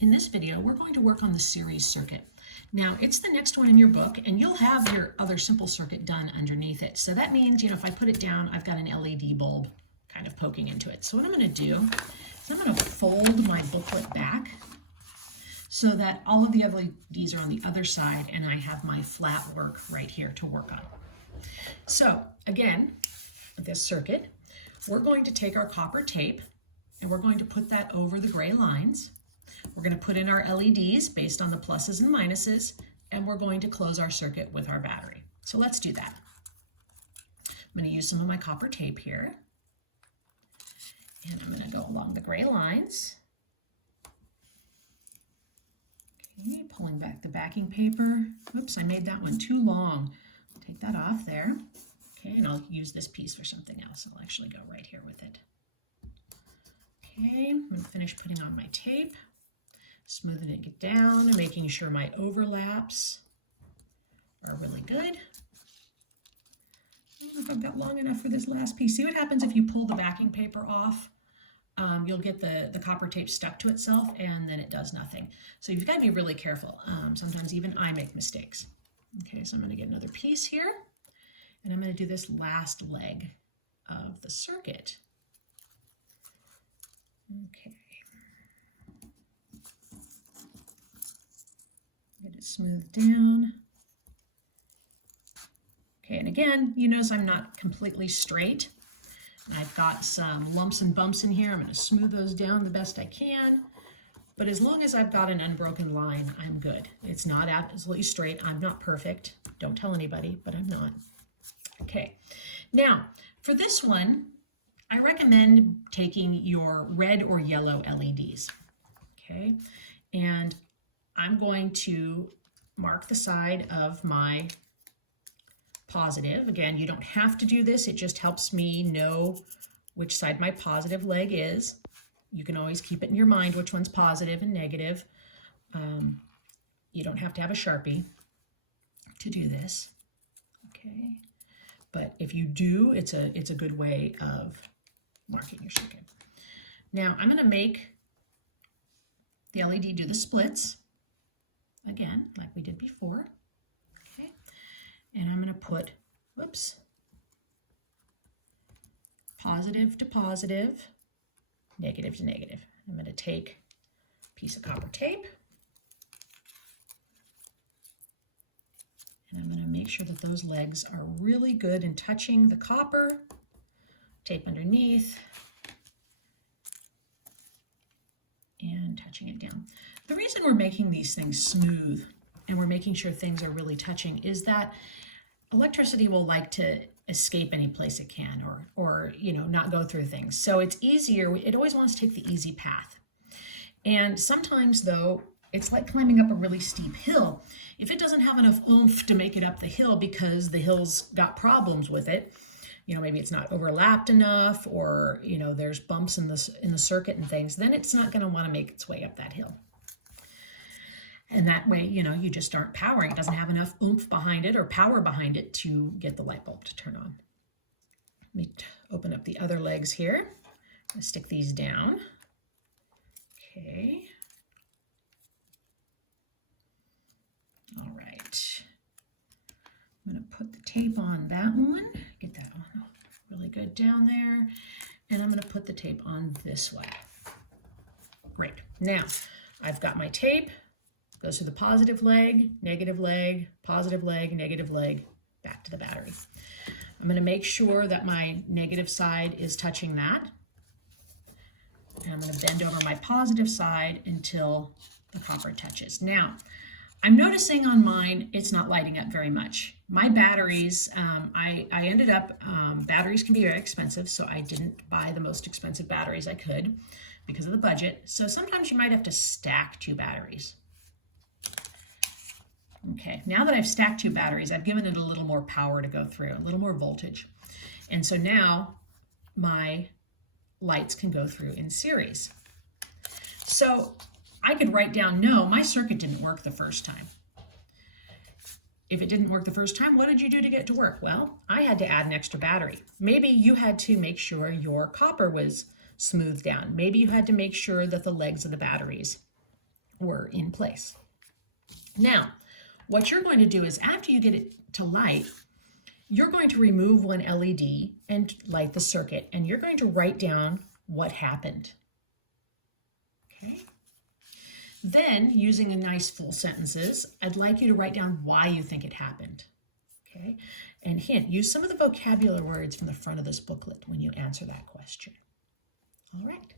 In this video, we're going to work on the series circuit. Now, it's the next one in your book, and you'll have your other simple circuit done underneath it. So that means, if I put it down, I've got an LED bulb kind of poking into it. So what I'm going to do is I'm going to fold my booklet back so that all of the LEDs are on the other side, and I have my flat work right here to work on. So again, with this circuit, we're going to take our copper tape, and we're going to put that over the gray lines. We're going to put in our LEDs based on the pluses and minuses, and we're going to close our circuit with our battery. So let's do that. I'm going to use some of my copper tape here, and I'm going to go along the gray lines. Okay, pulling back the backing paper. Oops, I made that one too long. Take that off there. Okay, and I'll use this piece for something else. I'll actually go right here with it. Okay, I'm going to finish putting on my tape, smoothing it down and making sure my overlaps are really good. I don't know if I've got long enough for this last piece. See what happens if you pull the backing paper off? You'll get the copper tape stuck to itself, and then it does nothing. So you've got to be really careful. Sometimes even I make mistakes. Okay, so I'm going to get another piece here, and I'm going to do this last leg of the circuit. Okay. Get it smoothed down. Okay, and again, you notice I'm not completely straight. I've got some lumps and bumps in here. I'm going to smooth those down the best I can. But as long as I've got an unbroken line, I'm good. It's not absolutely straight. I'm not perfect. Don't tell anybody, but I'm not. Okay, now for this one, I recommend taking your red or yellow LEDs. Okay, and I'm going to mark the side of my positive. Again, you don't have to do this. It just helps me know which side my positive leg is. You can always keep it in your mind which one's positive and negative. You don't have to have a Sharpie to do this. Okay, but if you do, it's a good way of marking your circuit. Now I'm going to make the LED do the splits again, like we did before. Okay, and I'm going to put, whoops, positive to positive, negative to negative. I'm going to take a piece of copper tape, and I'm going to make sure that those legs are really good in touching the copper, tape underneath, and touching it down. The reason we're making these things smooth and we're making sure things are really touching is that electricity will like to escape any place it can, or not go through things. So it's easier, it always wants to take the easy path. And sometimes though, it's like climbing up a really steep hill. If it doesn't have enough oomph to make it up the hill because the hill's got problems with it, maybe it's not overlapped enough, or there's bumps in the circuit and things, then it's not going to want to make its way up that hill. And that way, you just aren't powering. It doesn't have enough oomph behind it or power behind it to get the light bulb to turn on. Let me open up the other legs here. I'm going to stick these down. Okay. All right. I'm going to put the tape on that one. Get that on really good down there. And I'm going to put the tape on this one. Great. Now, I've got my tape. Goes through the positive leg, positive leg, negative leg, back to the battery. I'm going to make sure that my negative side is touching that. And I'm going to bend over my positive side until the copper touches. Now, I'm noticing on mine, it's not lighting up very much. My batteries, I ended up, batteries can be very expensive, so I didn't buy the most expensive batteries I could because of the budget. So sometimes you might have to stack two batteries. Okay, now that I've stacked two batteries, I've given it a little more power to go through, a little more voltage. And so now my lights can go through in series. So I could write down, no, my circuit didn't work the first time. If it didn't work the first time, what did you do to get it to work? Well, I had to add an extra battery. Maybe you had to make sure your copper was smoothed down. Maybe you had to make sure that the legs of the batteries were in place. Now, what you're going to do is after you get it to light, you're going to remove one LED and light the circuit, and you're going to write down what happened. Okay. Then, using a nice full sentences, I'd like you to write down why you think it happened. Okay. And hint, use some of the vocabulary words from the front of this booklet when you answer that question. All right.